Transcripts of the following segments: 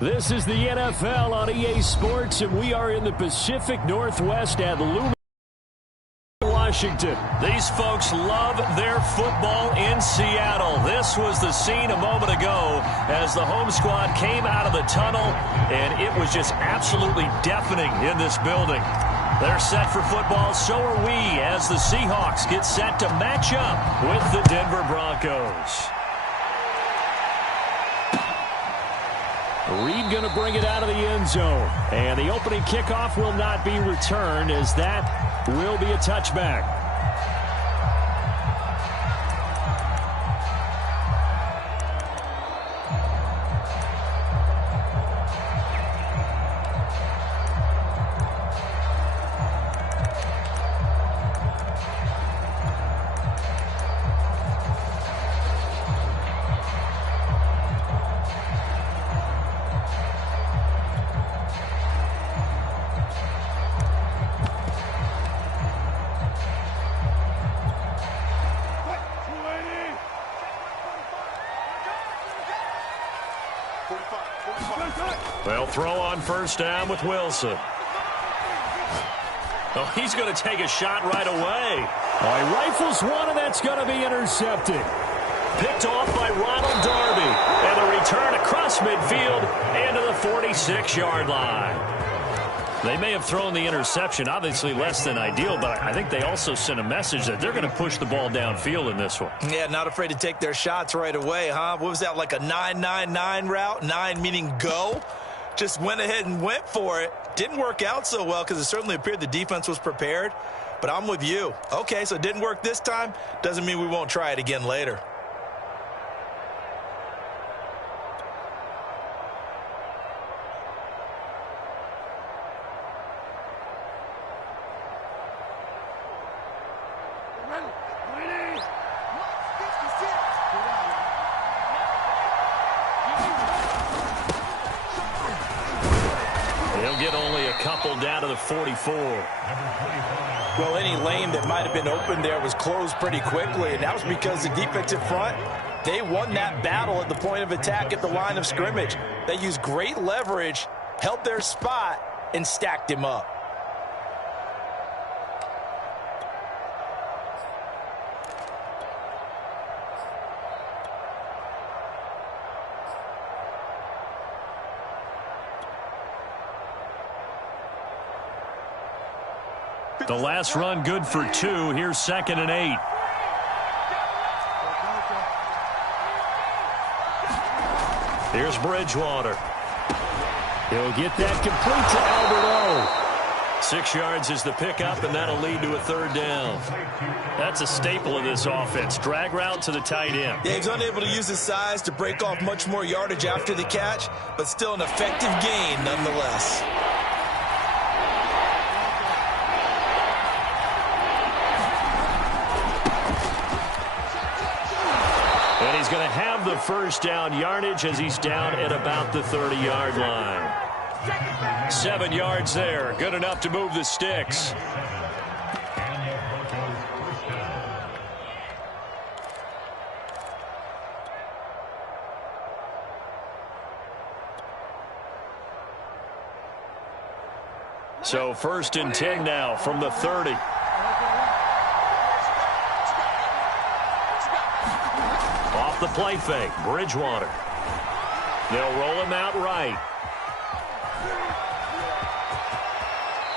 This is the NFL on EA Sports, and we are in the Pacific Northwest at Lumen, Washington. These folks love their football in Seattle. This was the scene a moment ago as the home squad came out of the tunnel, and it was just absolutely deafening in this building. They're set for football, so are we, as the Seahawks get set to match up with the Denver Broncos. Reed going to bring it out of the end zone. And the opening kickoff will not be returned, as that will be a touchback. They'll throw on first down with Wilson. Oh, he's going to take a shot right away. He rifles one, and that's going to be intercepted. Picked off by Ronald Darby. And a return across midfield into the 46-yard line. They may have thrown the interception, obviously less than ideal, but I think they also sent a message that they're going to push the ball downfield in this one. Yeah, not afraid to take their shots right away, huh? What was that, like a 9-9-9 route? 9 meaning go? Just went ahead and went for it. Didn't work out so well because it certainly appeared the defense was prepared. But I'm with you. Okay, so it didn't work this time. Doesn't mean we won't try it again later. He'll get only a couple down to the 44. Well, any lane that might have been open there was closed pretty quickly, and that was because the defensive front, they won that battle at the point of attack at the line of scrimmage. They used great leverage, held their spot, and stacked him up. The last run good for 2. Here's 2nd and 8. Here's Bridgewater. He'll get that complete to Albert O. 6 yards is the pickup, and that'll lead to a 3rd down. That's a staple of this offense. Drag route to the tight end. Yeah, he's unable to use his size to break off much more yardage after the catch, but still an effective gain nonetheless. And he's going to have the first down yardage as he's down at about the 30-yard line. 7 yards there. Good enough to move the sticks. So 1st and 10 now from the 30. The play fake, Bridgewater. They'll roll him out right.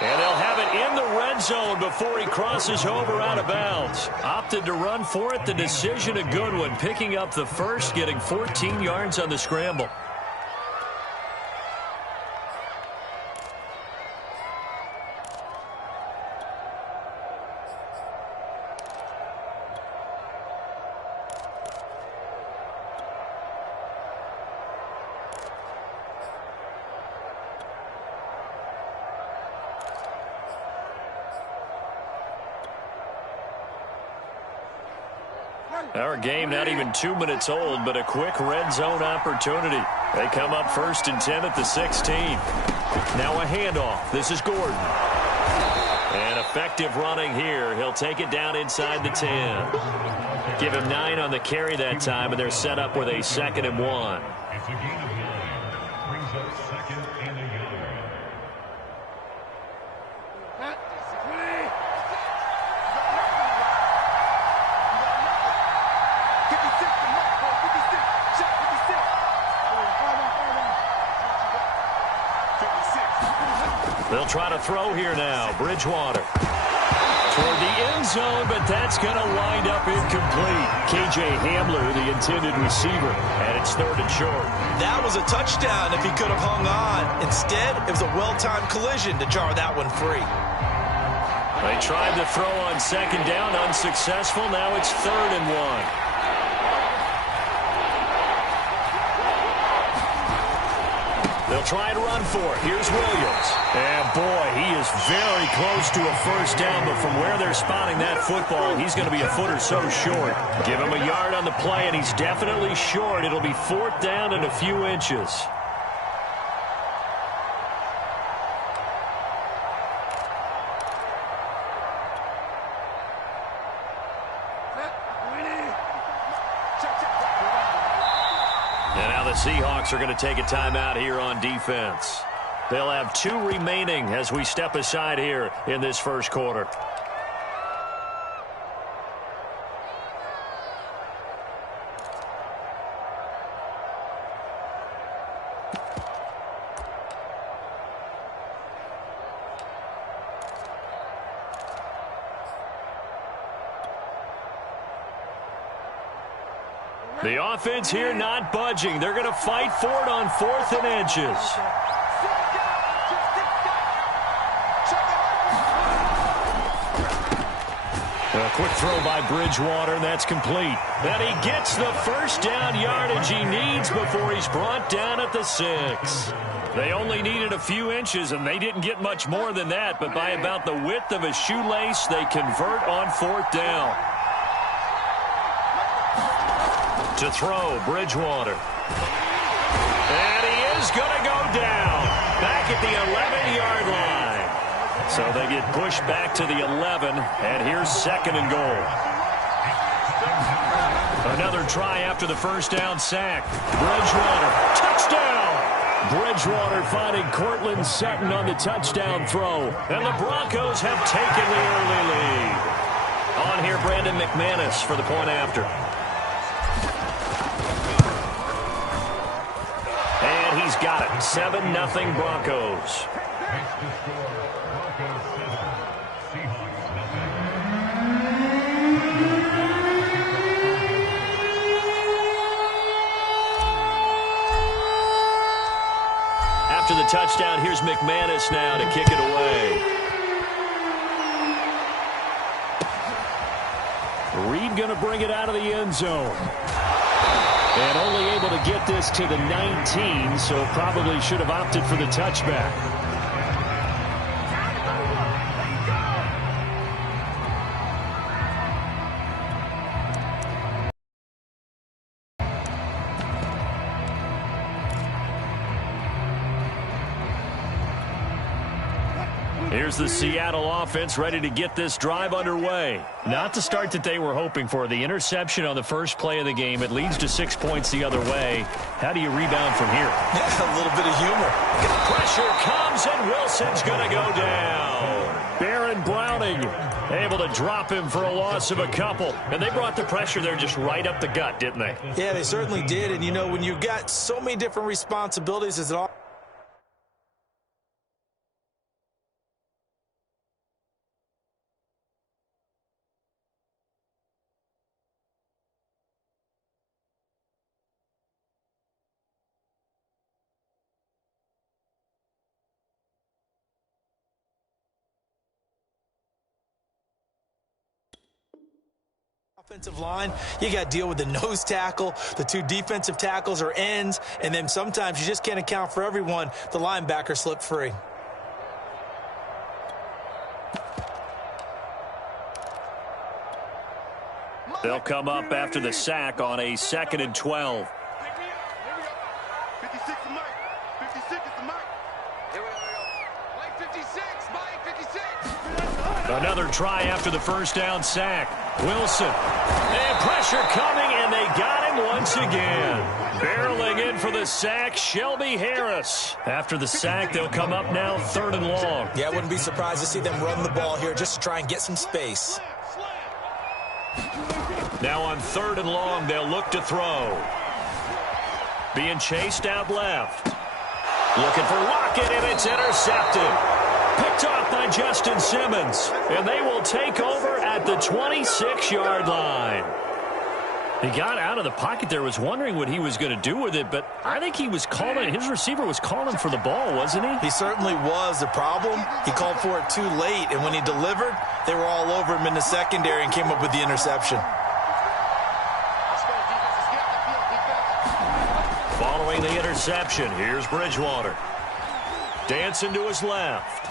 And they'll have it in the red zone before he crosses over out of bounds. Opted to run for it. The decision a good one. Picking up the first, getting 14 yards on the scramble. Our game not even 2 minutes old, but a quick red zone opportunity. They come up 1st and 10 at the 16. Now a handoff. This is Gordon. And effective running here. He'll take it down inside the 10. Give him 9 on the carry that time, and they're set up with a 2nd and 1. They'll try to throw here now. Bridgewater toward the end zone, but that's going to wind up incomplete. K.J. Hamler, the intended receiver, and it's 3rd and short. That was a touchdown if he could have hung on. Instead, it was a well-timed collision to jar that one free. They tried to throw on 2nd down, unsuccessful. Now it's 3rd and 1. They'll try to run for it. Here's Williams. And, boy, he is very close to a first down, but from where they're spotting that football, he's going to be a foot or so short. Give him a yard on the play, and he's definitely short. It'll be 4th down and a few inches. Seahawks are going to take a timeout here on defense. They'll have 2 remaining as we step aside here in this first quarter. The offense here not budging. They're going to fight for it on 4th and inches. A quick throw by Bridgewater, and that's complete. And he gets the first down yardage he needs before he's brought down at the 6. They only needed a few inches, and they didn't get much more than that. But by about the width of a shoelace, they convert on 4th down. To throw, Bridgewater. And he is going to go down. Back at the 11-yard line. So they get pushed back to the 11, and here's 2nd and goal. Another try after the first down sack. Bridgewater, touchdown! Bridgewater finding Cortland Sutton on the touchdown throw. And the Broncos have taken the early lead. On here, Brandon McManus for the point after. He's got it. 7-0 Broncos. After the touchdown, here's McManus now to kick it away. Reed going to bring it out of the end zone. And only able to get this to the 19, so probably should have opted for the touchback. Here's the Seattle offense ready to get this drive underway. Not the start that they were hoping for. The interception on the first play of the game. It leads to 6 points the other way. How do you rebound from here? Yeah, a little bit of humor. Pressure comes, and Wilson's going to go down. Baron Browning able to drop him for a loss of a couple. And they brought the pressure there just right up the gut, didn't they? Yeah, they certainly did. And, you know, when you've got so many different responsibilities as an offensive line, you got to deal with the nose tackle, the 2 defensive tackles or ends, and then sometimes you just can't account for everyone. The linebacker slipped free. They'll come up after the sack on a 2nd and 12. Another try after the first down sack. Wilson. And pressure coming, and they got him him once again. Barreling in for the sack, Shelby Harris. After the sack, they'll come up now 3rd and long. Yeah, I wouldn't be surprised to see them run the ball here just to try and get some space. Now on 3rd and long, they'll look to throw. Being chased out left. Looking for Lockett, and it's intercepted. Picked off by Justin Simmons. And they will take over at the 26-yard line. He got out of the pocket there, was wondering what he was going to do with it, but I think he was calling, his receiver was calling for the ball, wasn't he? He certainly was. The problem, he called for it too late, and when he delivered, they were all over him in the secondary and came up with the interception. Following the interception, here's Bridgewater. Dancing to his left.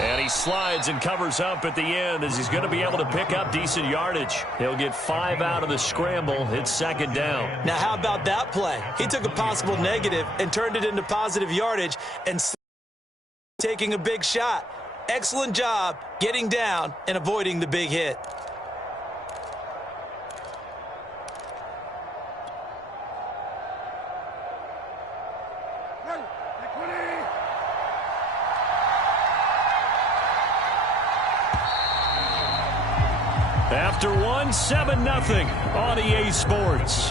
And he slides and covers up at the end as he's going to be able to pick up decent yardage. He'll get 5 out of the scramble. It's 2nd down. Now, how about that play? He took a possible negative and turned it into positive yardage and taking a big shot. Excellent job getting down and avoiding the big hit. After one, 7-0 on EA Sports.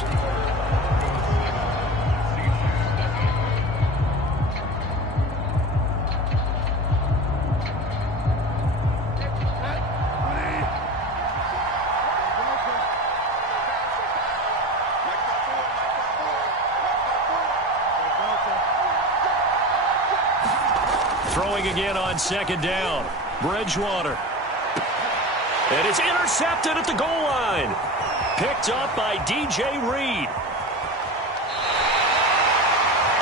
Throwing again on 2nd down. Bridgewater. And it's intercepted at the goal line. Picked up by DJ Reed.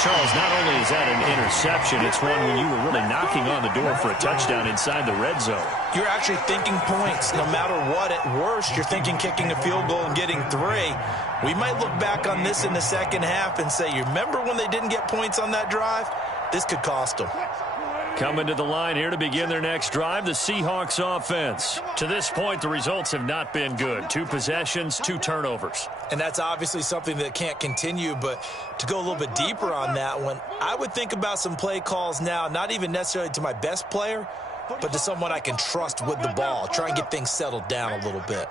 Charles, not only is that an interception, it's one when you were really knocking on the door for a touchdown inside the red zone. You're actually thinking points. No matter what, at worst, you're thinking kicking a field goal and getting 3. We might look back on this in the second half and say, you remember when they didn't get points on that drive? This could cost them. Coming to the line here to begin their next drive, the Seahawks offense. To this point, the results have not been good. 2 possessions, 2 turnovers. And that's obviously something that can't continue, but to go a little bit deeper on that one, I would think about some play calls now, not even necessarily to my best player, but to someone I can trust with the ball. Try and get things settled down a little bit.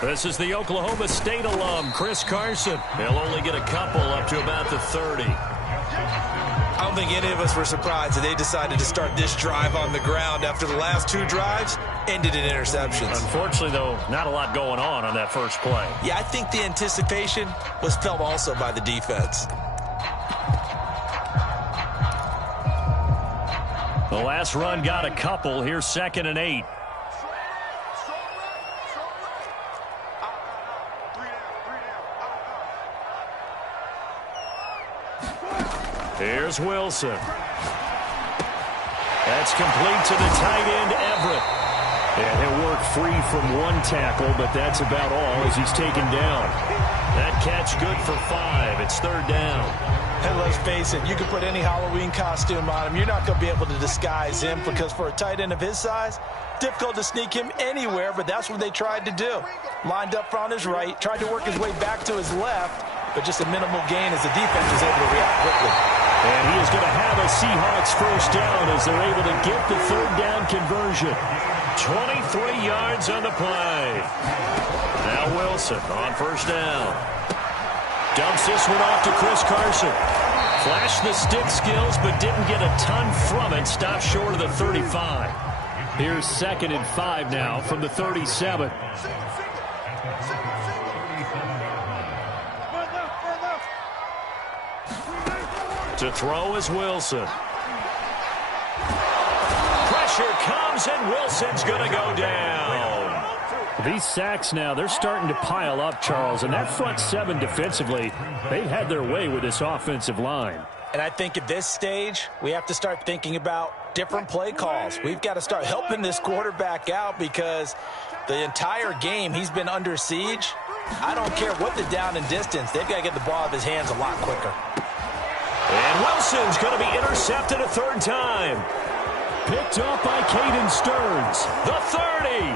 This is the Oklahoma State alum, Chris Carson. He'll only get a couple up to about the 30. I don't think any of us were surprised that they decided to start this drive on the ground after the last 2 drives ended in interceptions. Unfortunately, though, not a lot going on that first play. Yeah, I think the anticipation was felt also by the defense. The last run got a couple. Here's 2nd and 8. Here's Wilson. That's complete to the tight end, Everett. And he'll work free from 1 tackle, but that's about all as he's taken down. That catch good for 5. It's 3rd down. And let's face it, you can put any Halloween costume on him. You're not going to be able to disguise him because for a tight end of his size, difficult to sneak him anywhere, but that's what they tried to do. Lined up on his right, tried to work his way back to his left, but just a minimal gain as the defense was able to react quickly. And he is going to have a Seahawks first down as they're able to get the 3rd down conversion. 23 yards on the play. Now Wilson on first down. Dumps this one off to Chris Carson. Flashed the stick skills, but didn't get a ton from it. Stopped short of the 35. Here's 2nd and 5 now from the 37. To throw is Wilson. Pressure comes, and Wilson's going to go down. These sacks now, they're starting to pile up, Charles, and that front 7 defensively, they've had their way with this offensive line. And I think at this stage, we have to start thinking about different play calls. We've got to start helping this quarterback out because the entire game he's been under siege. I don't care what the down and distance. They've got to get the ball out of his hands a lot quicker. And Wilson's going to be intercepted a third time. Picked up by Caden Stearns. The 30,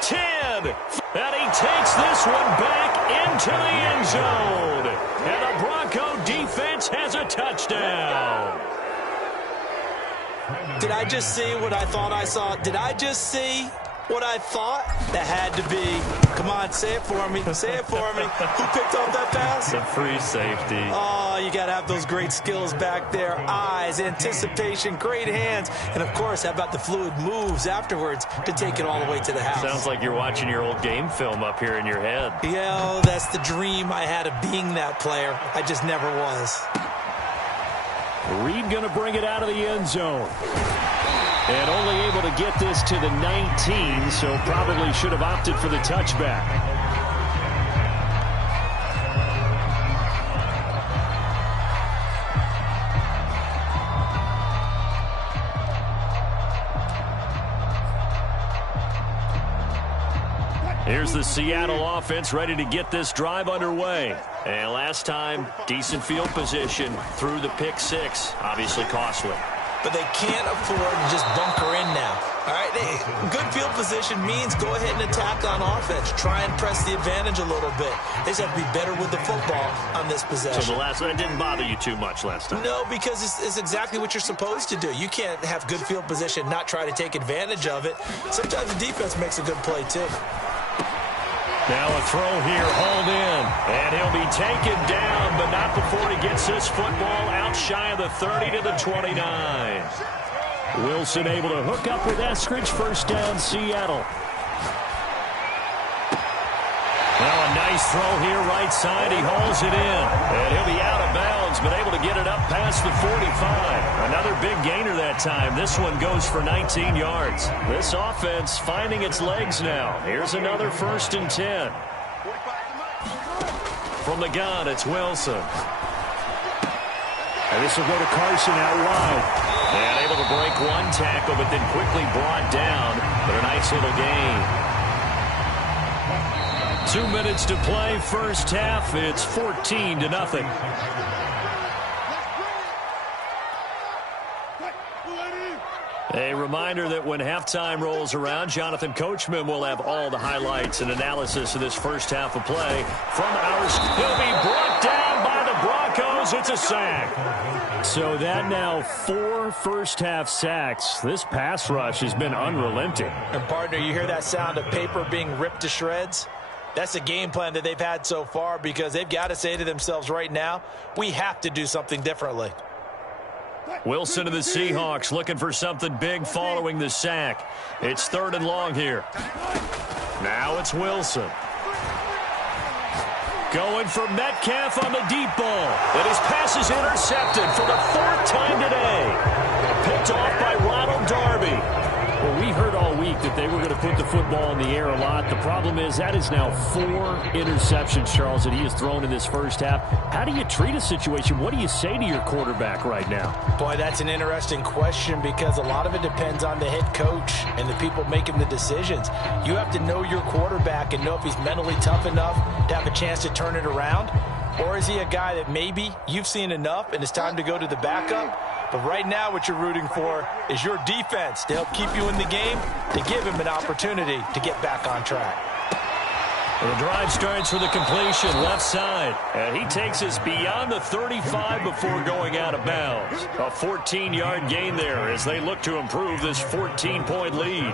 10, and he takes this one back into the end zone. And the Bronco defense has a touchdown. Did I just see what I thought I saw? Did I just see what I thought? That had to be. Come on, say it for me. Say it for me. Who picked off that pass? The free safety. Oh, you got to have those great skills back there. Eyes, anticipation, great hands. And, of course, how about the fluid moves afterwards to take it all the way to the house? Sounds like you're watching your old game film up here in your head. Yeah, that's the dream I had of being that player. I just never was. Reed going to bring it out of the end zone. And only able to get this to the 19, so probably should have opted for the touchback. Here's the Seattle offense ready to get this drive underway. And last time, decent field position through the pick six. Obviously costly. But they can't afford to just bunker in now. All right, good field position means go ahead and attack on offense. Try and press the advantage a little bit. They just have to be better with the football on this possession. So the last one didn't bother you too much last time? No, because it's exactly what you're supposed to do. You can't have good field position, not try to take advantage of it. Sometimes the defense makes a good play, too. Now a throw here, hauled in, and he'll be taken down, but not before he gets this football out shy of the 30 to the 29. Wilson able to hook up with Eskridge. First down, Seattle. Now a nice throw here, right side. He hauls it in, and he'll be out of bounds, but able to get it up past the 45. Another big gainer that time. This one goes for 19 yards. This offense finding its legs now. Here's another 1st and 10. From the gun, it's Wilson. And this will go to Carson out wide. And able to break one tackle, but then quickly brought down. But a nice little gain. 2 minutes to play, first half. It's 14-0. A reminder that when halftime rolls around, Jonathan Coachman will have all the highlights and analysis of this first half of play from our. He'll be brought down by the Broncos. It's a sack. So that now 4 first-half sacks. This pass rush has been unrelenting. And, partner, you hear that sound of paper being ripped to shreds? That's the game plan that they've had so far because they've got to say to themselves right now, we have to do something differently. Wilson of the Seahawks looking for something big following the sack. It's 3rd and long here. Now it's Wilson. Going for Metcalf on the deep ball. And his pass is intercepted for the 4th time today. Picked off by Ronald Darby. Well, we heard all week that they were going to put the football in the air a lot. The problem is that is now 4 interceptions, Charles, that he has thrown in this first half. How do you treat a situation? What do you say to your quarterback right now? Boy, that's an interesting question because a lot of it depends on the head coach and the people making the decisions. You have to know your quarterback and know if he's mentally tough enough to have a chance to turn it around. Or is he a guy that maybe you've seen enough and it's time to go to the backup? But right now what you're rooting for is your defense to help keep you in the game, to give him an opportunity to get back on track. Well, the drive starts with a completion left side. And he takes us beyond the 35 before going out of bounds. A 14-yard gain there as they look to improve this 14-point lead.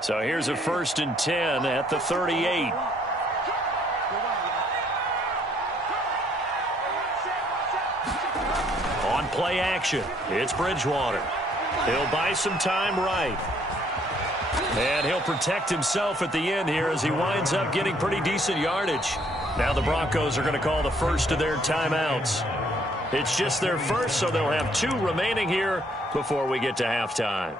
So here's a 1st and 10 at the 38. On play action, it's Bridgewater. He'll buy some time right. And he'll protect himself at the end here as he winds up getting pretty decent yardage. Now the Broncos are going to call the first of their timeouts. It's just their first, so they'll have 2 remaining here before we get to halftime.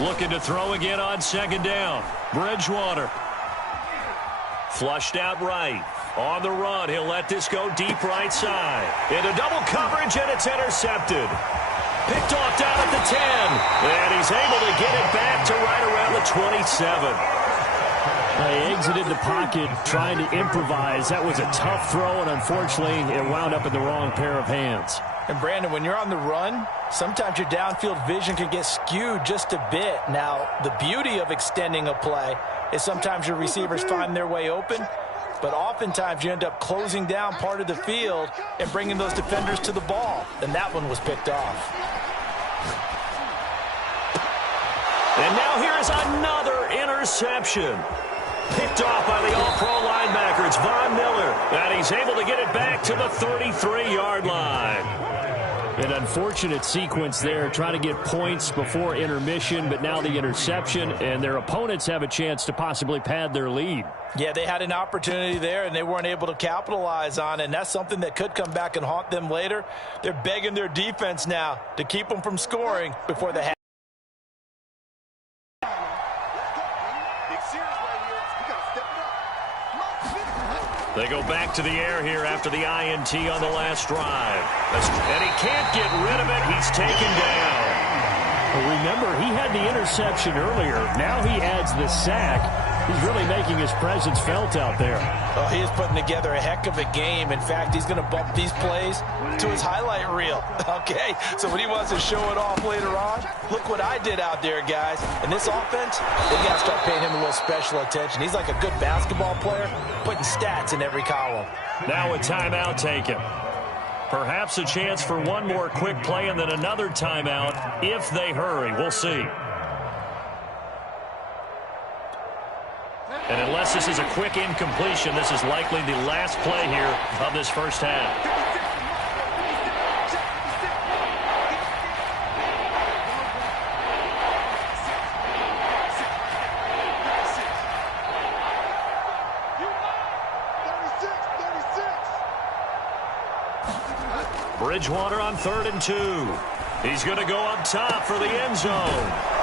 Looking to throw again on second down. Bridgewater. Flushed out right. On the run, he'll let this go deep right side. Into double coverage, and it's intercepted. Picked off down at the 10. And he's able to get it back to right around the 27. They exited the pocket trying to improvise. That was a tough throw, and unfortunately, it wound up in the wrong pair of hands. And, Brandon, when you're on the run, sometimes your downfield vision can get skewed just a bit. Now, the beauty of extending a play is sometimes your receivers find their way open, but oftentimes you end up closing down part of the field and bringing those defenders to the ball. And that one was picked off. And now here's another interception. Picked off by the all-pro linebacker. It's Von Miller. And he's able to get it back to the 33-yard line. An unfortunate sequence there, trying to get points before intermission, but now the interception, and their opponents have a chance to possibly pad their lead. Yeah, they had an opportunity there, and they weren't able to capitalize on it, and that's something that could come back and haunt them later. They're begging their defense now to keep them from scoring before the half. They go back to the air here after the INT on the last drive. And he can't get rid of it. He's taken down. Well, remember, he had the interception earlier. Now he adds the sack. He's really making his presence felt out there. Oh, he is putting together a heck of a game. In fact, he's going to bump these plays to his highlight reel. Okay, so when he wants to show it off later on, look what I did out there, guys. And this offense, they got to start paying him a little special attention. He's like a good basketball player, putting stats in every column. Now a timeout taken. Perhaps a chance for one more quick play and then another timeout if they hurry. We'll see. And unless this is a quick incompletion, this is likely the last play here of this first half. Bridgewater on 3rd and 2. He's going to go up top for the end zone.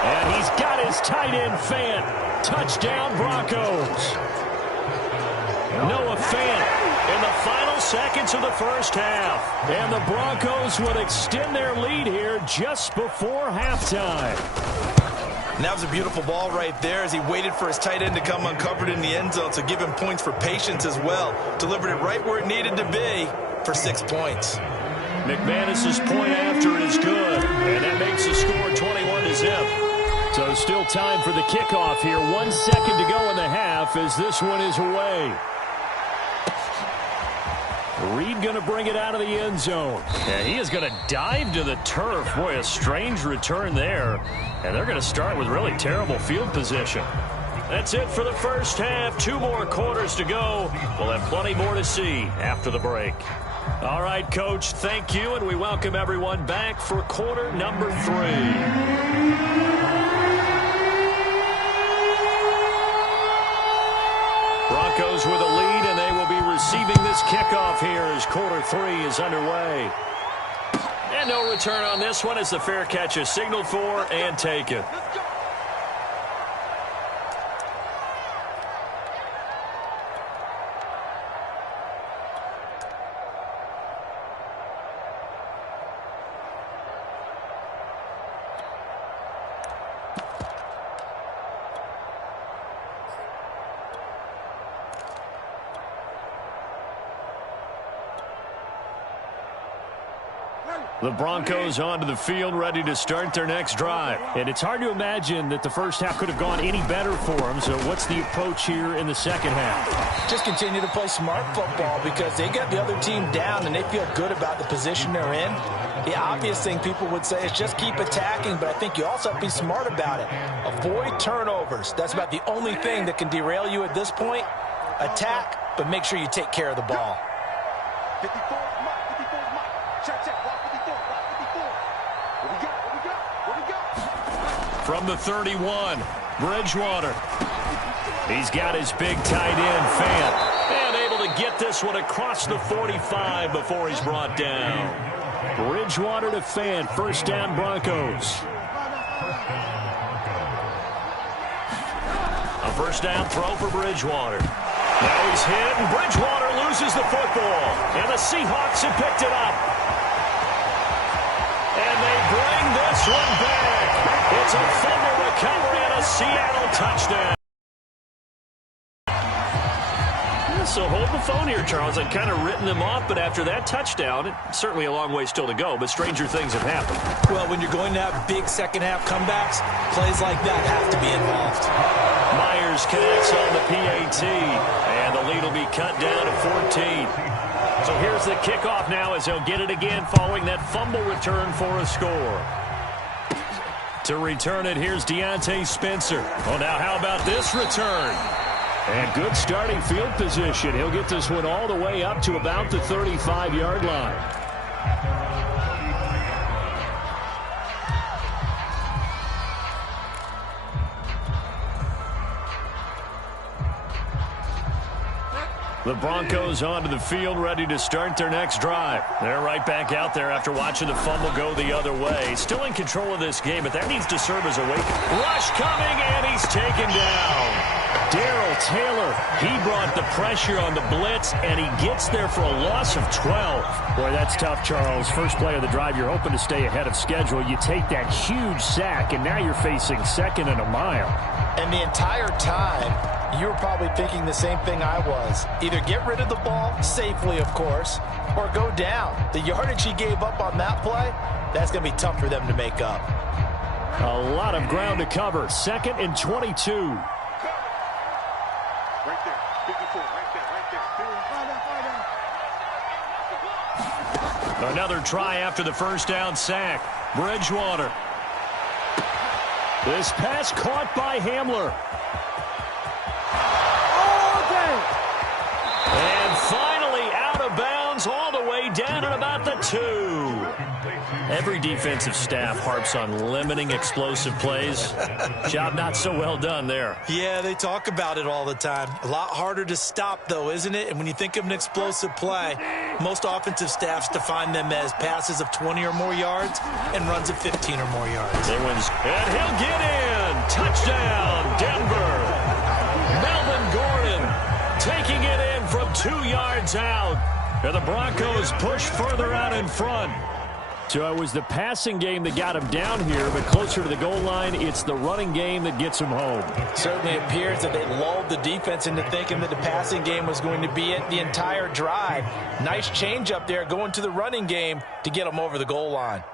And he's got his tight end, Fant. Touchdown, Broncos. Noah Fant in the final seconds of the first half. And the Broncos would extend their lead here just before halftime. And that was a beautiful ball right there as he waited for his tight end to come uncovered in the end zone, so give him points for patience as well. Delivered it right where it needed to be for 6 points. McManus's point after is good, and that makes the score 21-0. So still time for the kickoff here. 1 second to go in the half as this one is away. Reed going to bring it out of the end zone. Yeah, he is going to dive to the turf. Boy, a strange return there. And they're going to start with really terrible field position. That's it for the first half. 2 more quarters to go. We'll have plenty more to see after the break. All right, Coach, thank you, and we welcome everyone back for quarter number 3. Broncos with a lead, and they will be receiving this kickoff here as quarter 3 is underway. And no return on this one as the fair catch is signaled for and taken. The Broncos onto the field, ready to start their next drive. And it's hard to imagine that the first half could have gone any better for them. So what's the approach here in the second half? Just continue to play smart football because they got the other team down and they feel good about the position they're in. The obvious thing people would say is just keep attacking, but I think you also have to be smart about it. Avoid turnovers. That's about the only thing that can derail you at this point. Attack, but make sure you take care of the ball. 54 mark. Check. From the 31, Bridgewater. He's got his big tight end, Fant. And able to get this one across the 45 before he's brought down. Bridgewater to Fant. First down, Broncos. A first down throw for Bridgewater. Now he's hit, and Bridgewater loses the football. And the Seahawks have picked it up. And they bring this one back. It's a fumble recovery and a Seattle touchdown. So hold the phone here, Charles. I've kind of written them off, but after that touchdown, it's certainly a long way still to go, but stranger things have happened. Well, when you're going to have big second-half comebacks, plays like that have to be involved. Myers connects on the PAT, and the lead will be cut down to 14. So here's the kickoff now as they'll get it again following that fumble return for a score. To return it, here's Deontay Spencer. Oh, now how about this return? And good starting field position. He'll get this one all the way up to about the 35-yard line. The Broncos onto the field, ready to start their next drive. They're right back out there after watching the fumble go the other way. Still in control of this game, but that needs to serve as a wake. Rush coming, and he's taken down. Darrell Taylor, he brought the pressure on the blitz, and he gets there for a loss of 12. Boy, that's tough, Charles. First play of the drive, you're hoping to stay ahead of schedule. You take that huge sack, and now you're facing second and a mile. And the entire time, you were probably thinking the same thing I was. Either get rid of the ball, safely of course, or go down. The yardage he gave up on that play, that's going to be tough for them to make up. A lot of ground to cover. Second and 22. Right there. 54. Right there. Another try after the first down sack. Bridgewater. This pass caught by Hamler. And finally out of bounds all the way down at about the 2. Every defensive staff harps on limiting explosive plays. Job not so well done there. Yeah, they talk about it all the time. A lot harder to stop, though, isn't it? And when you think of an explosive play, most offensive staffs define them as passes of 20 or more yards and runs of 15 or more yards. They wins. And he'll get in. Touchdown, Denver. Melvin Gordon taking it in from 2 yards out. And the Broncos push further out in front. So it was the passing game that got him down here, but closer to the goal line, it's the running game that gets him home. Certainly appears that they lulled the defense into thinking that the passing game was going to be it the entire drive. Nice change up there going to the running game to get them over the goal line.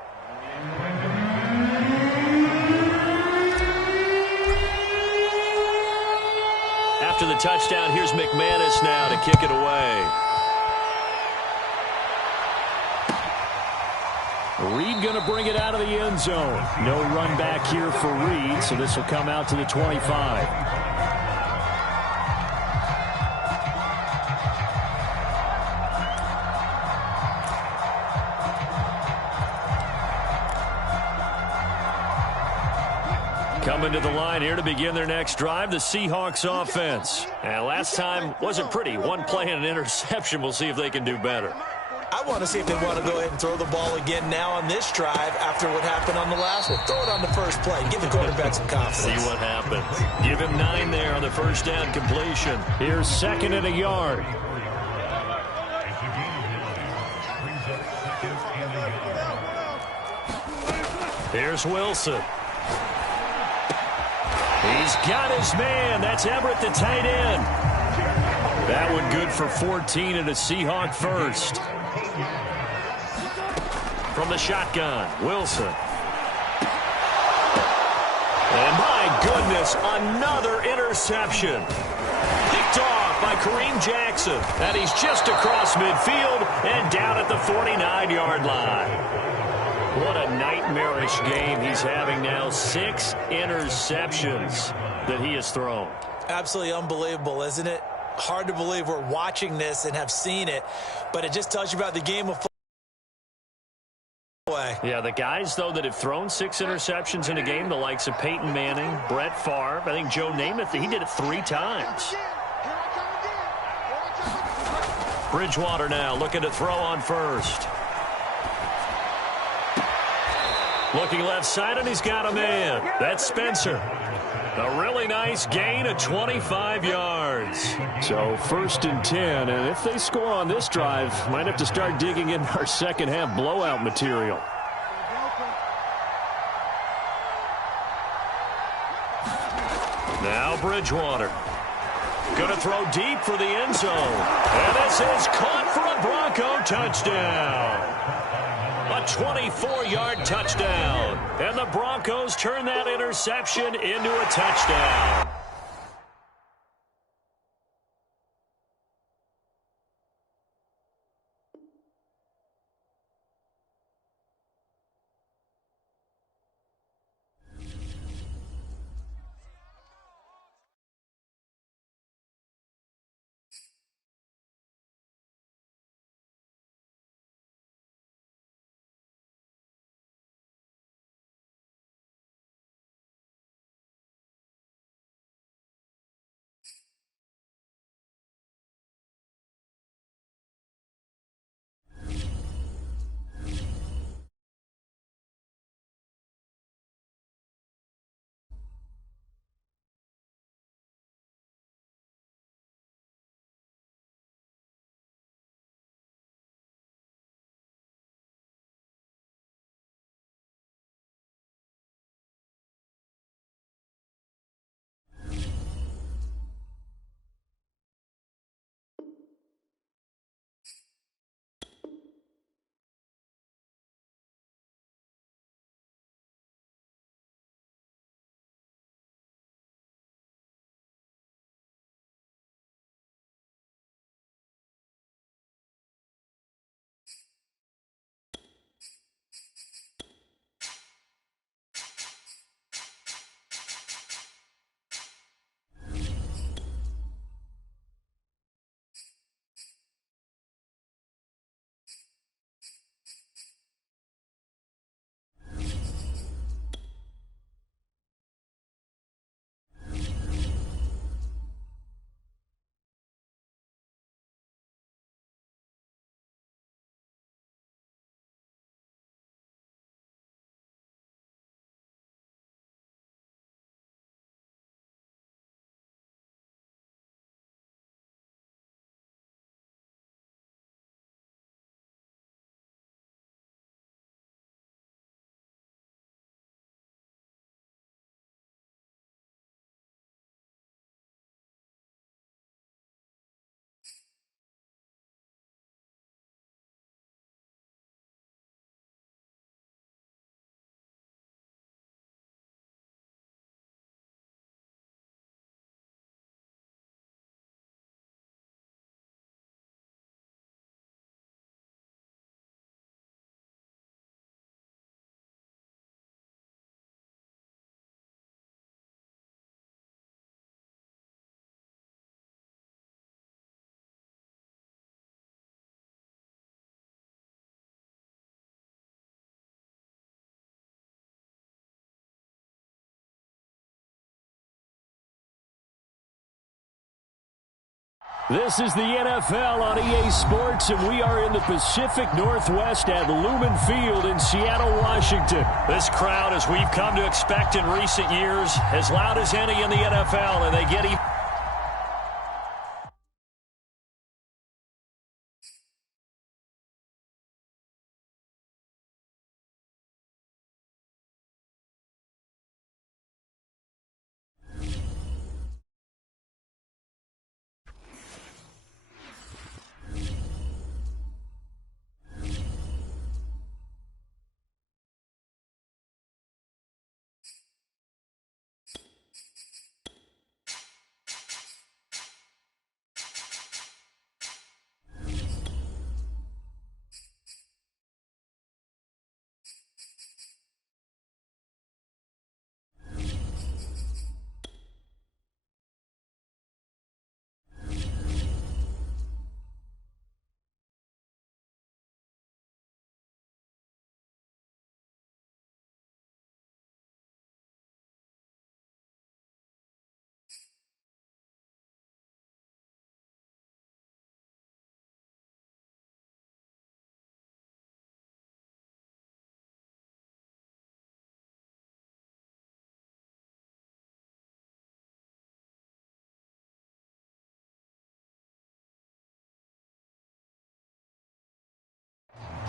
After the touchdown, here's McManus now to kick it away. Reed going to bring it out of the end zone. No run back here for Reed, so this will come out to the 25. Coming to the line here to begin their next drive, the Seahawks offense. And last time wasn't pretty. One play and an interception. We'll see if they can do better. I want to see if they want to go ahead and throw the ball again now on this drive after what happened on the last one. Throw it on the first play. Give the quarterback some confidence. See what happens. Give him 9 there on the first down completion. Here's second and a yard. Here's Wilson. He's got his man. That's Everett, the tight end. That one good for 14 and a Seahawk first. From the shotgun, Wilson. And my goodness, another interception. Picked off by Kareem Jackson. And he's just across midfield and down at the 49-yard line. What a nightmarish game he's having now. 6 interceptions that he has thrown. Absolutely unbelievable, isn't it? Hard to believe we're watching this and have seen it, but it just tells you about the game of football. Yeah, the guys, though, that have thrown 6 interceptions in a game, the likes of Peyton Manning, Brett Favre, I think Joe Namath, he did it 3 times. Bridgewater now looking to throw on first. Looking left side, and he's got a man. That's Spencer. A really nice gain of 25 yards. So 1st and 10, and if they score on this drive, might have to start digging in our second half blowout material. Now Bridgewater. Going to throw deep for the end zone. And this is caught for a Bronco touchdown. A 24-yard touchdown. And the Broncos turn that interception into a touchdown. This is the NFL on EA Sports, and we are in the Pacific Northwest at Lumen Field in Seattle, Washington. This crowd, as we've come to expect in recent years, as loud as any in the NFL, and they get even.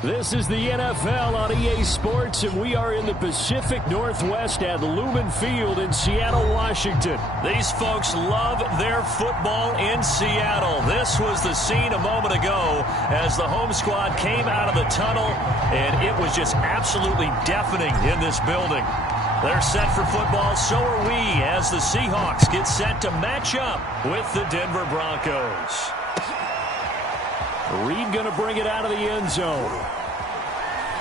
This is the NFL on EA Sports, and we are in the Pacific Northwest at Lumen Field in Seattle, Washington. These folks love their football in Seattle. This was the scene a moment ago as the home squad came out of the tunnel, and it was just absolutely deafening in this building. They're set for football, so are we, as the Seahawks get set to match up with the Denver Broncos. Reed going to bring it out of the end zone.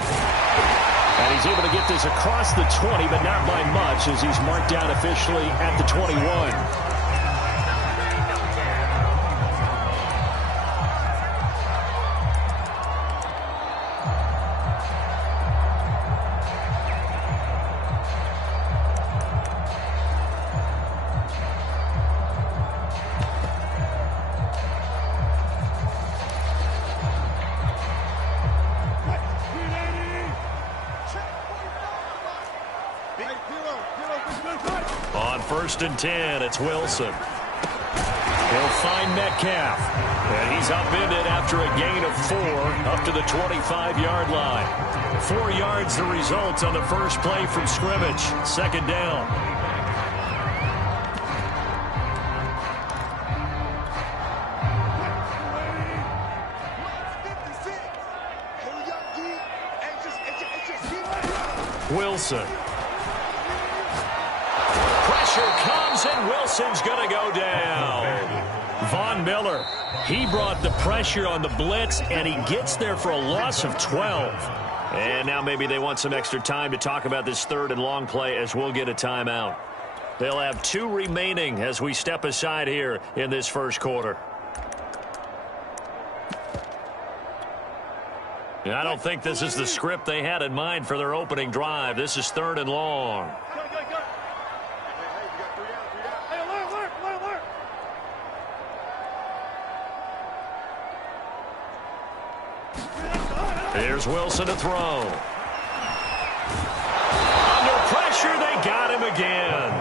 And he's able to get this across the 20, but not by much, as he's marked down officially at the 21. On 1st and 10, it's Wilson. He'll find Metcalf. And he's upended after a gain of 4 up to the 25-yard line. 4 yards the result on the first play from scrimmage. 2nd down. Wilson. Pressure comes, and Wilson's going to go down. Von Miller, he brought the pressure on the blitz, and he gets there for a loss of 12. And now maybe they want some extra time to talk about this 3rd and long play, as we'll get a timeout. They'll have 2 remaining as we step aside here in this first quarter. I don't think this is the script they had in mind for their opening drive. This is 3rd and long. Here's Wilson to throw. Under pressure, they got him again.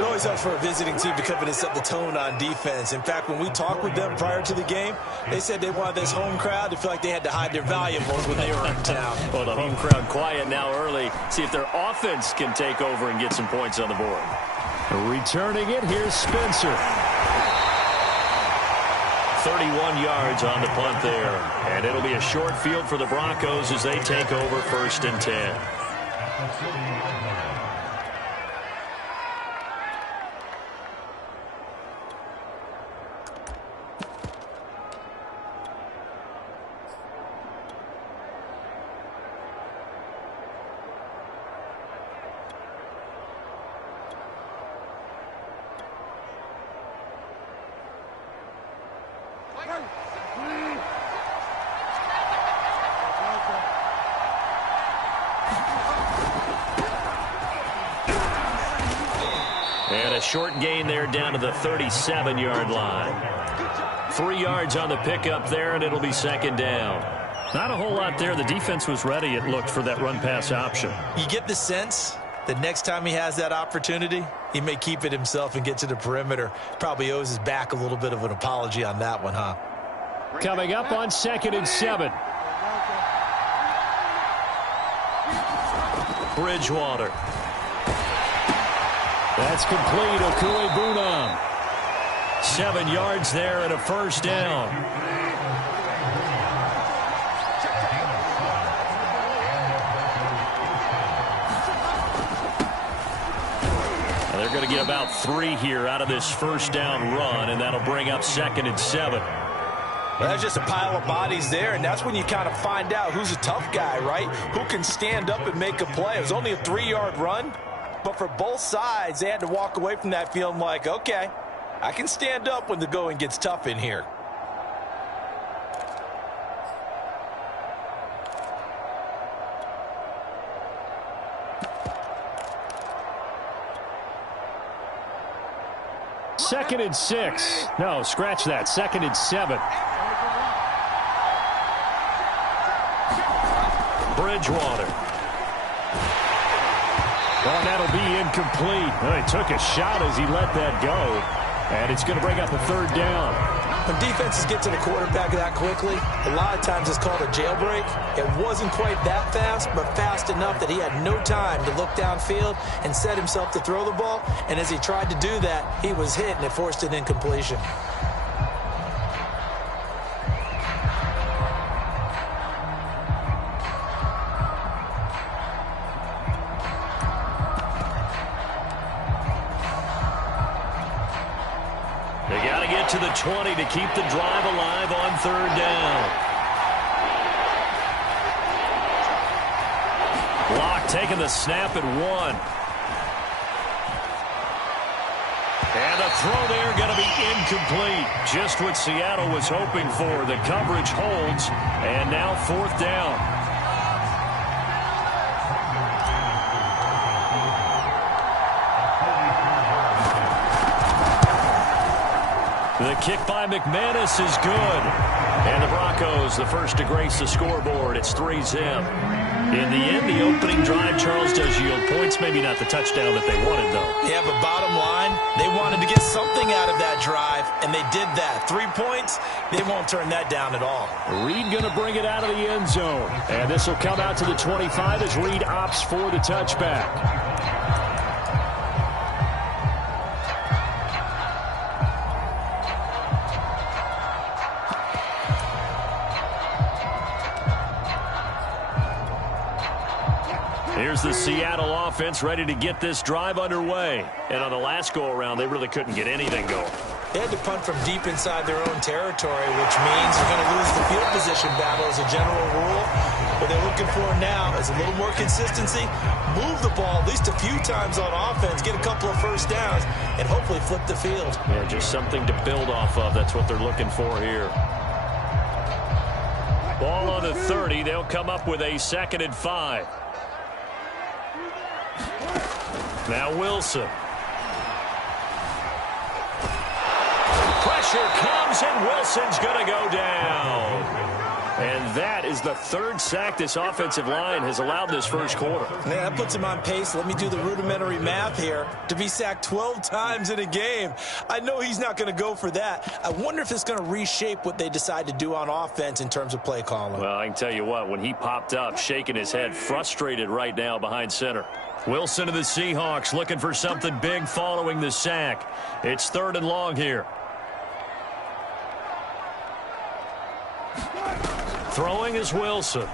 It always helps for a visiting team to come in and set the tone on defense. In fact, when we talked with them prior to the game, they said they wanted this home crowd to feel like they had to hide their valuables when they were in town. Well, the home crowd quiet now early. See if their offense can take over and get some points on the board. Returning it, here's Spencer. 31 yards on the punt there. And it'll be a short field for the Broncos as they take over 1st and 10. And a short gain there down to the 37-yard line. 3 yards on the pickup there, and it'll be 2nd down. Not a whole lot there. The defense was ready, it looked, for that run-pass option. You get the sense that next time he has that opportunity, he may keep it himself and get to the perimeter. Probably owes his back a little bit of an apology on that one, huh? Coming up on 2nd and 7. Bridgewater. That's complete. Okuegbunam. 7 yards there and a 1st down. And they're going to get about 3 here out of this 1st down run, and that'll bring up 2nd and 7. Well, that's just a pile of bodies there, and that's when you kind of find out who's a tough guy, right? Who can stand up and make a play. It was only a 3-yard run, but for both sides, they had to walk away from that feeling like, okay, I can stand up when the going gets tough in here. Second and 6. No, scratch that. 2nd and 7. Bridgewater. Well, that'll be incomplete. Well, he took a shot as he let that go. And it's going to bring up a 3rd down. When defenses get to the quarterback that quickly, a lot of times it's called a jailbreak. It wasn't quite that fast, but fast enough that he had no time to look downfield and set himself to throw the ball. And as he tried to do that, he was hit and it forced an incompletion. They got to get to the 20 to keep the drive alive on third down. Block taking the snap at 1. And the throw there going to be incomplete. Just what Seattle was hoping for. The coverage holds. And now fourth down. The kick by McManus is good. And the Broncos, the first to grace the scoreboard. It's 3-0. In the end, the opening drive, Charles, does yield points. Maybe not the touchdown that they wanted, though. Yeah, but bottom line, they wanted to get something out of that drive, and they did that. 3 points, they won't turn that down at all. Reed going to bring it out of the end zone. And this will come out to the 25 as Reed opts for the touchback. Here's the Seattle offense ready to get this drive underway. And on the last go-around, they really couldn't get anything going. They had to punt from deep inside their own territory, which means they're going to lose the field position battle as a general rule. What they're looking for now is a little more consistency, move the ball at least a few times on offense, get a couple of first downs, and hopefully flip the field. Yeah, just something to build off of. That's what they're looking for here. Ball on the 30. They'll come up with a 2nd and 5. Now Wilson. Pressure comes, and Wilson's going to go down. And that is the 3rd sack this offensive line has allowed this first quarter. Yeah, that puts him on pace. Let me do the rudimentary math here. To be sacked 12 times in a game. I know he's not going to go for that. I wonder if it's going to reshape what they decide to do on offense in terms of play calling. Well, I can tell you what, when he popped up, shaking his head, frustrated right now behind center. Wilson to the Seahawks looking for something big following the sack. It's 3rd and long here. Throwing is Wilson. And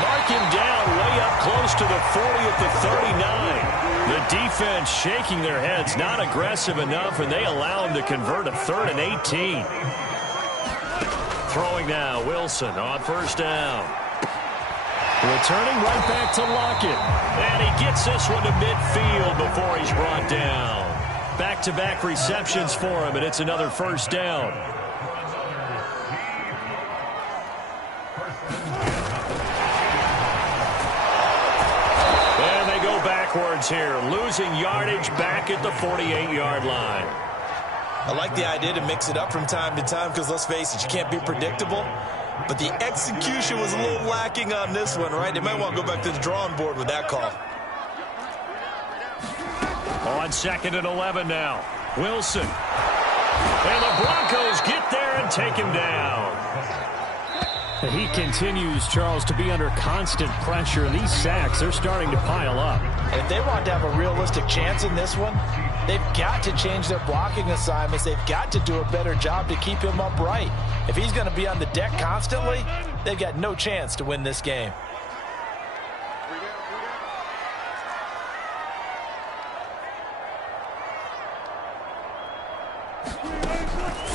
mark him down way up close to the 40 at the 39. The defense shaking their heads, not aggressive enough, and they allow him to convert a 3rd and 18. Throwing now, Wilson on first down. Returning right back to Lockett. And he gets this one to midfield before he's brought down. Back-to-back receptions for him, and it's another first down. And they go backwards here, losing yardage back at the 48-yard line. I like the idea to mix it up from time to time because, let's face it, you can't be predictable. But the execution was a little lacking on this one, right? They might want to go back to the drawing board with that call. On 2nd and 11 now. Wilson. And the Broncos get there and take him down. He continues, Charles, to be under constant pressure. And these sacks, they're starting to pile up. And if they want to have a realistic chance in this one, they've got to change their blocking assignments. They've got to do a better job to keep him upright. If he's going to be on the deck constantly, they've got no chance to win this game.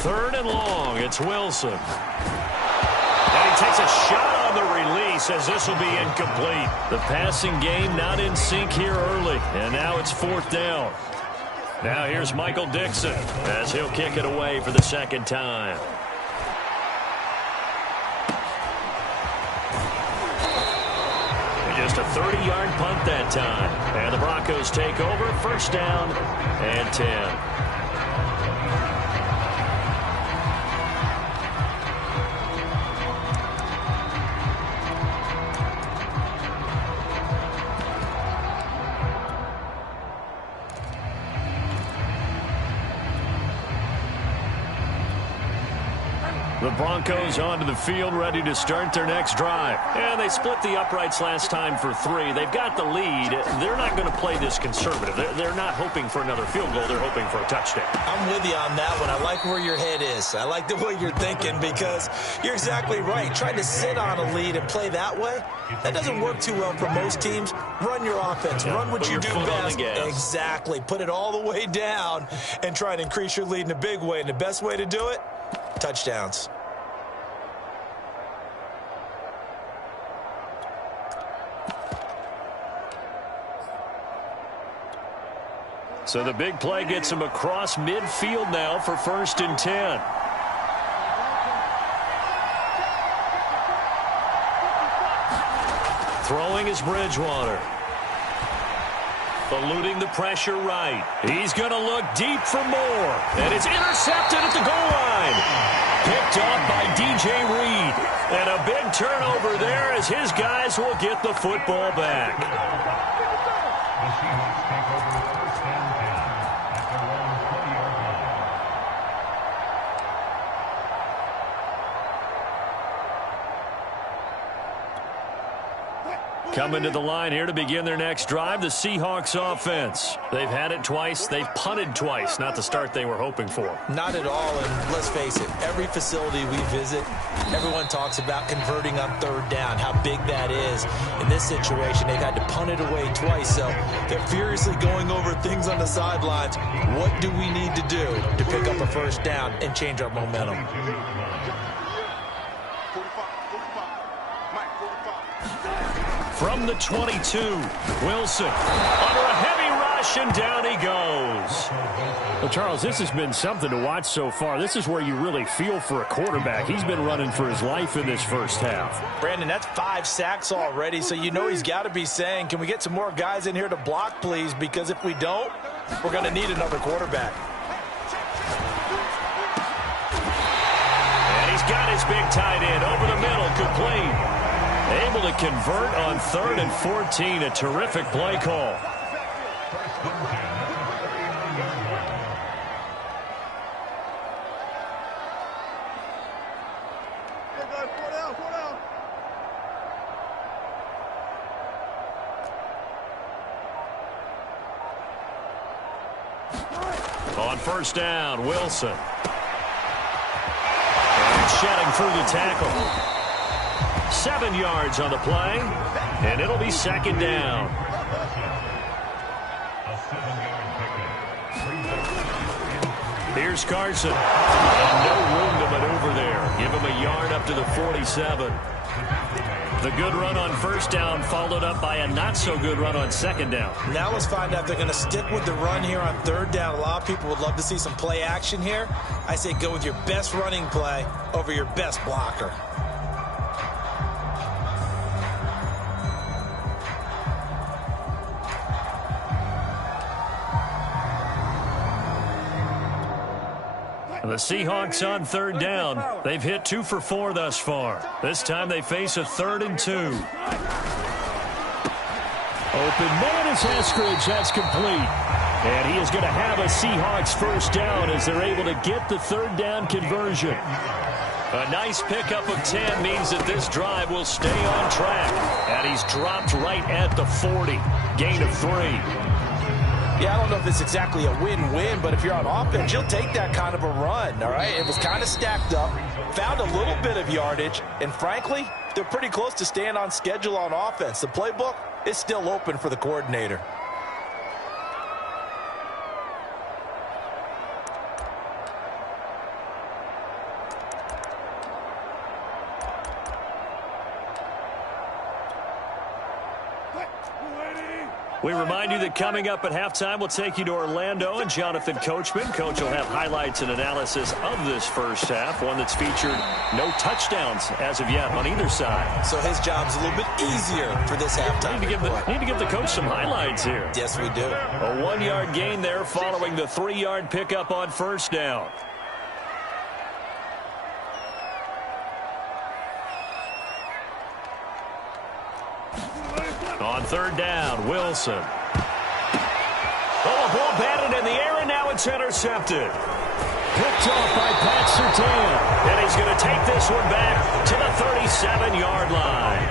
Third and long. It's Wilson. And he takes a shot on the release as this will be incomplete. The passing game not in sync here early. And now it's 4th down. Now here's Michael Dixon as he'll kick it away for the 2nd time. Just a 30-yard punt that time. And the Broncos take over. First down and 10. The Broncos onto the field, ready to start their next drive. And they split the uprights last time for 3. They've got the lead. They're not going to play this conservative. They're not hoping for another field goal. They're hoping for a touchdown. I'm with you on that one. I like where your head is. I like the way you're thinking because you're exactly right. Trying to sit on a lead and play that way, that doesn't work too well for most teams. Run your offense. Run what you do best. Exactly. Put it all the way down and try to increase your lead in a big way. And the best way to do it, touchdowns. So the big play gets him across midfield now for 1st and 10. Throwing is Bridgewater. Eluding the pressure right. He's going to look deep for more. And it's intercepted at the goal line. Picked off by DJ Reed. And a big turnover there as his guys will get the football back. Coming to the line here to begin their next drive, the Seahawks offense. They've had it twice. They've punted twice. Not the start they were hoping for. Not at all, and let's face it, every facility we visit, everyone talks about converting on 3rd down, how big that is. In this situation, they've had to punt it away twice, so they're furiously going over things on the sidelines. What do we need to do to pick up a 1st down and change our momentum? From the 22, Wilson under a heavy rush, and down he goes. Well, Charles, this has been something to watch so far. This is where you really feel for a quarterback. He's been running for his life in this first half. Brandon, that's 5 sacks already, so you know he's got to be saying, can we get some more guys in here to block, please? Because if we don't, we're going to need another quarterback. And he's got his big tight end over the middle, complete. Able to convert on 3rd and 14. A terrific play call. On 1st down, Wilson. And shedding through the tackle. 7 yards on the play, and it'll be 2nd down. Here's Carson. And no room to maneuver there. Give him a yard up to the 47. The good run on 1st down followed up by a not-so-good run on 2nd down. Now let's find out if they're going to stick with the run here on 3rd down. A lot of people would love to see some play action here. I say go with your best running play over your best blocker. The Seahawks on 3rd down. They've hit 2 for 4 thus far. This time they face a 3rd and 2. Open man is Eskridge. That's complete. And he is going to have a Seahawks 1st down as they're able to get the 3rd down conversion. A nice pickup of 10 means that this drive will stay on track. And he's dropped right at the 40. Gain of 3. Yeah, I don't know if it's exactly a win-win, but if you're on offense, you'll take that kind of a run, all right? It was kind of stacked up, found a little bit of yardage, and frankly, they're pretty close to staying on schedule on offense. The playbook is still open for the coordinator. We remind you that coming up at halftime, we'll take you to Orlando and Jonathan Coachman. Coach will have highlights and analysis of this first half, one that's featured no touchdowns as of yet on either side. So his job's a little bit easier for this halftime. Need to give the coach some highlights here. Yes, we do. A 1-yard gain there following the 3-yard pickup on 1st down. On 3rd down, Wilson. Oh, a ball batted in the air, and now it's intercepted. Picked off by Pat Surtain. And he's going to take this one back to the 37-yard line.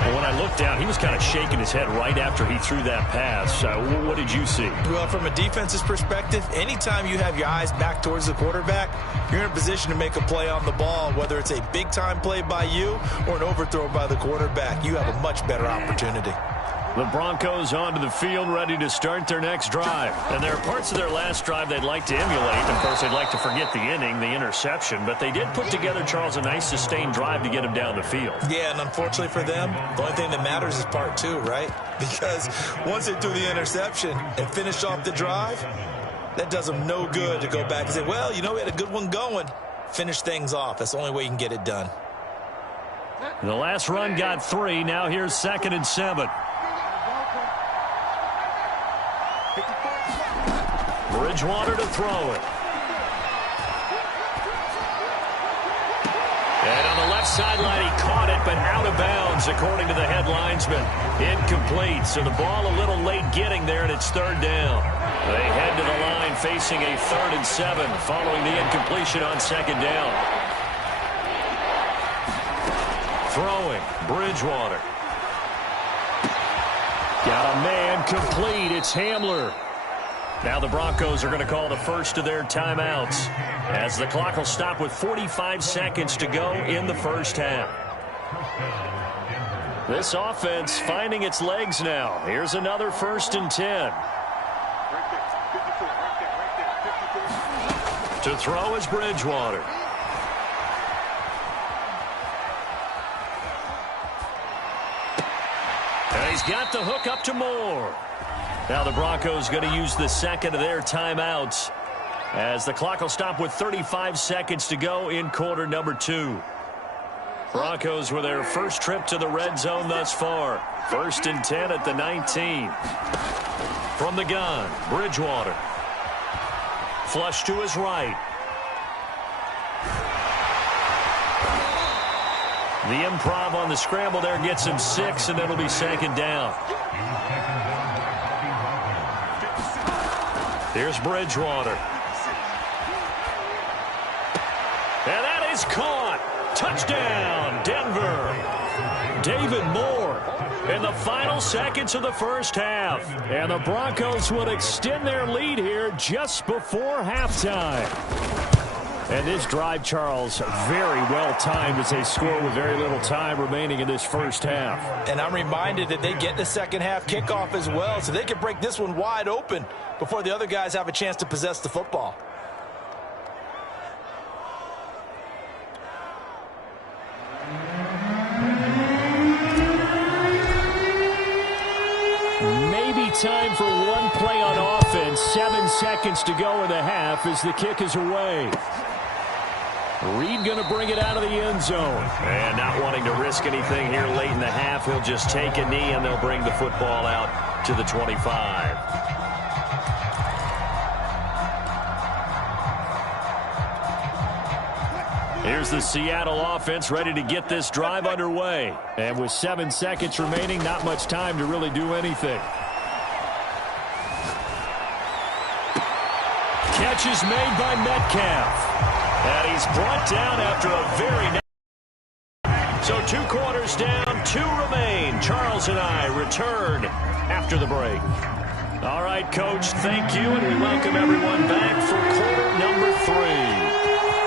Well, when I looked down, he was kind of shaking his head right after he threw that pass. What did you see? Well, from a defense's perspective, anytime you have your eyes back towards the quarterback, you're in a position to make a play on the ball, whether it's a big-time play by you or an overthrow by the quarterback. You have a much better opportunity. The Broncos onto the field, ready to start their next drive. And there are parts of their last drive they'd like to emulate. Of course, they'd like to forget the inning, the interception. But they did put together, Charles, a nice sustained drive to get him down the field. Yeah, and unfortunately for them, the only thing that matters is part two, right? Because once they threw the interception and finished off the drive, that does them no good to go back and say, well, you know, we had a good one going. Finish things off. That's the only way you can get it done. The last run got 3. Now here's 2nd and 7. Bridgewater to throw it. And on the left sideline, he caught it, but out of bounds, according to the head linesman. Incomplete, so the ball a little late getting there, and it's 3rd down. They head to the line facing a 3rd and 7 following the incompletion on 2nd down. Throwing, Bridgewater. Got a man complete. It's Hamler. Now the Broncos are going to call the first of their timeouts as the clock will stop with 45 seconds to go in the first half. This offense finding its legs now. Here's another 1st and 10. To throw is Bridgewater. And he's got the hook up to Moore. Now the Broncos going to use the second of their timeouts as the clock will stop with 35 seconds to go in quarter number 2. Broncos with their first trip to the red zone thus far. 1st and 10 at the 19. From the gun, Bridgewater. Flush to his right. The improv on the scramble there gets him 6, and it'll be 2nd down. Here's Bridgewater. And that is caught. Touchdown, Denver. David Moore in the final seconds of the first half. And the Broncos would extend their lead here just before halftime. And this drive, Charles, very well timed as they score with very little time remaining in this first half. And I'm reminded that they get the second half kickoff as well, so they can break this one wide open before the other guys have a chance to possess the football. Maybe time for one play on offense. 7 seconds to go in the half as the kick is away. Reed going to bring it out of the end zone. And not wanting to risk anything here late in the half, he'll just take a knee and they'll bring the football out to the 25. Here's the Seattle offense ready to get this drive underway. And with 7 seconds remaining, not much time to really do anything. Catch is made by Metcalf. And he's brought down after a very nice. So 2 quarters down, 2 remain. Charles and I return after the break. All right, Coach, thank you, and we welcome everyone back for quarter number 3.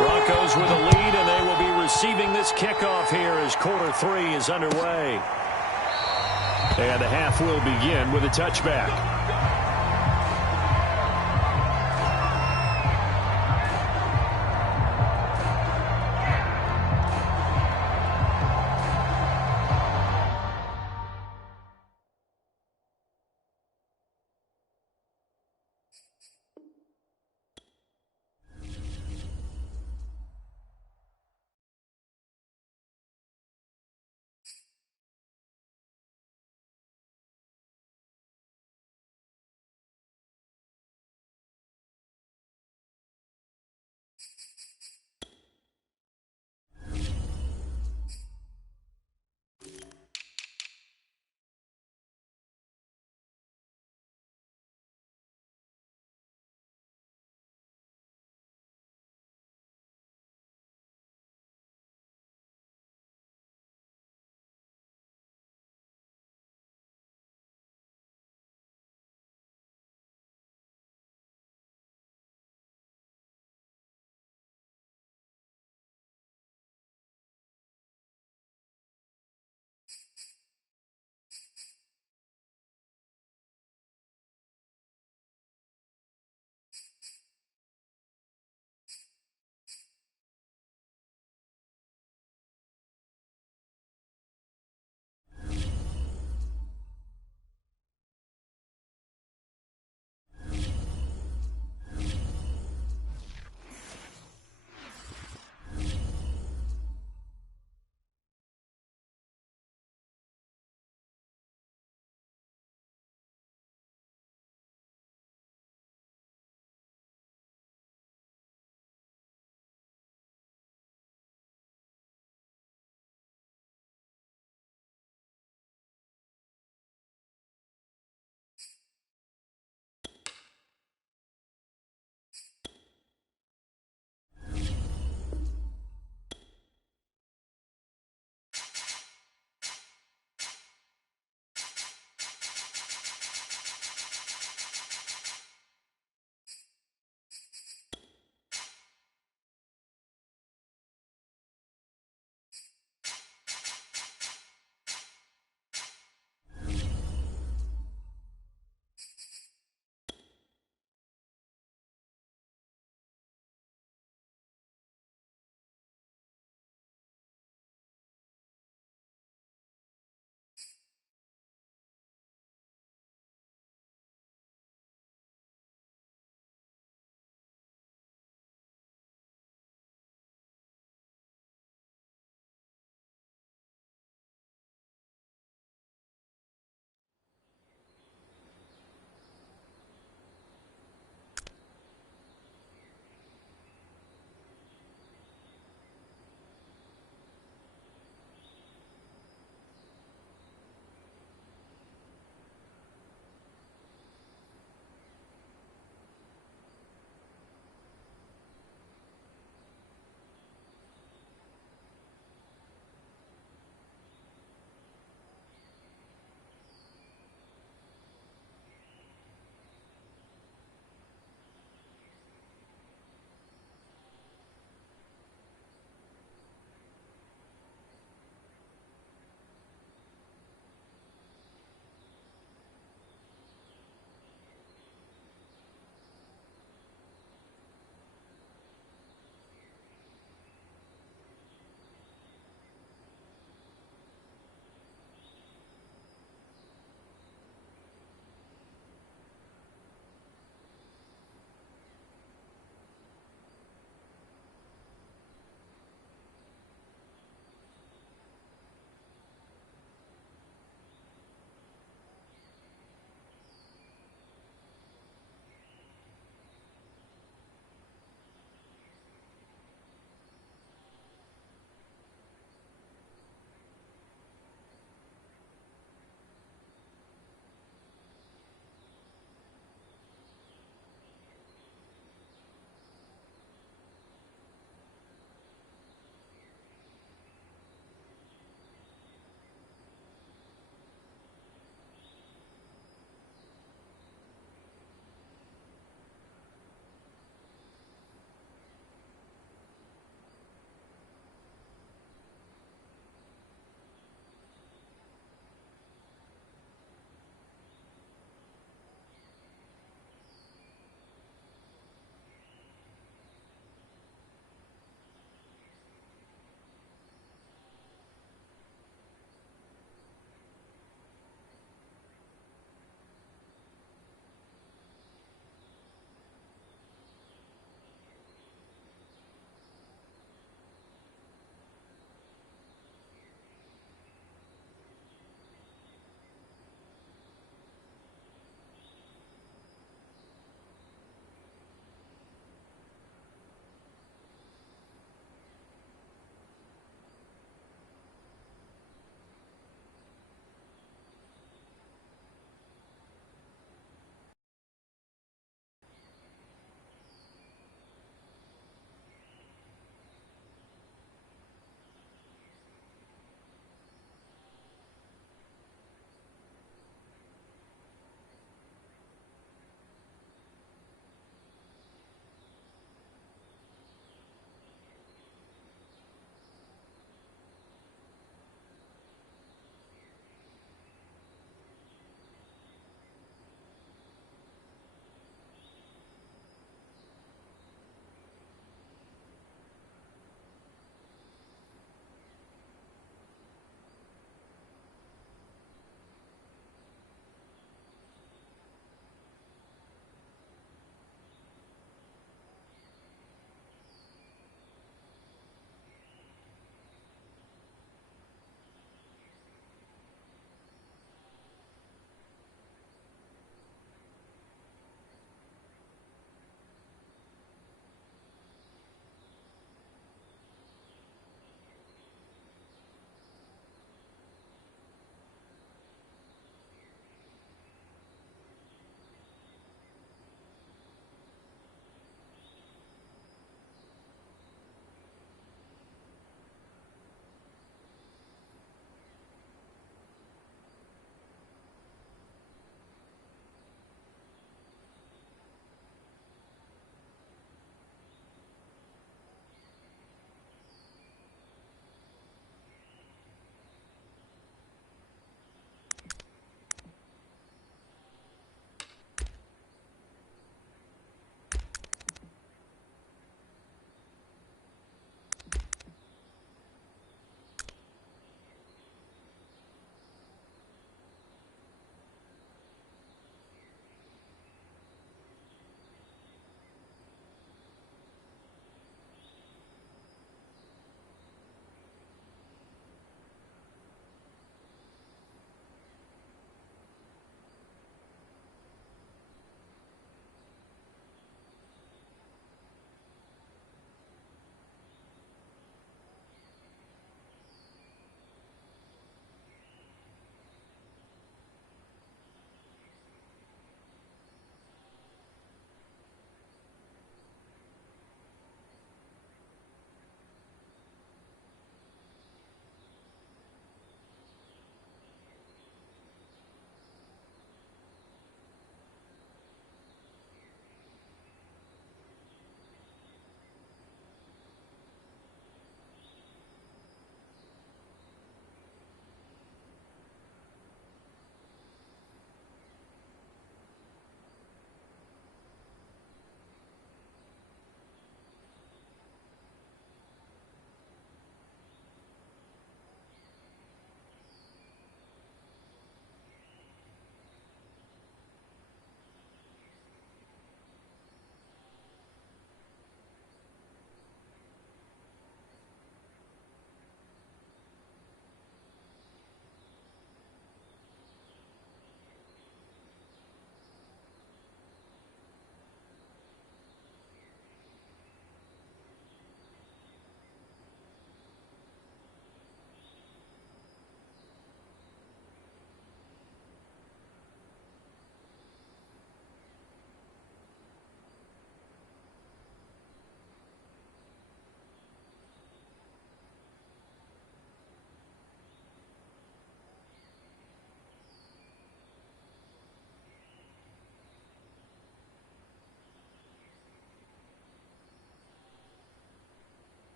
Broncos with a lead, and they will be receiving this kickoff here as quarter 3 is underway. And the half will begin with a touchback.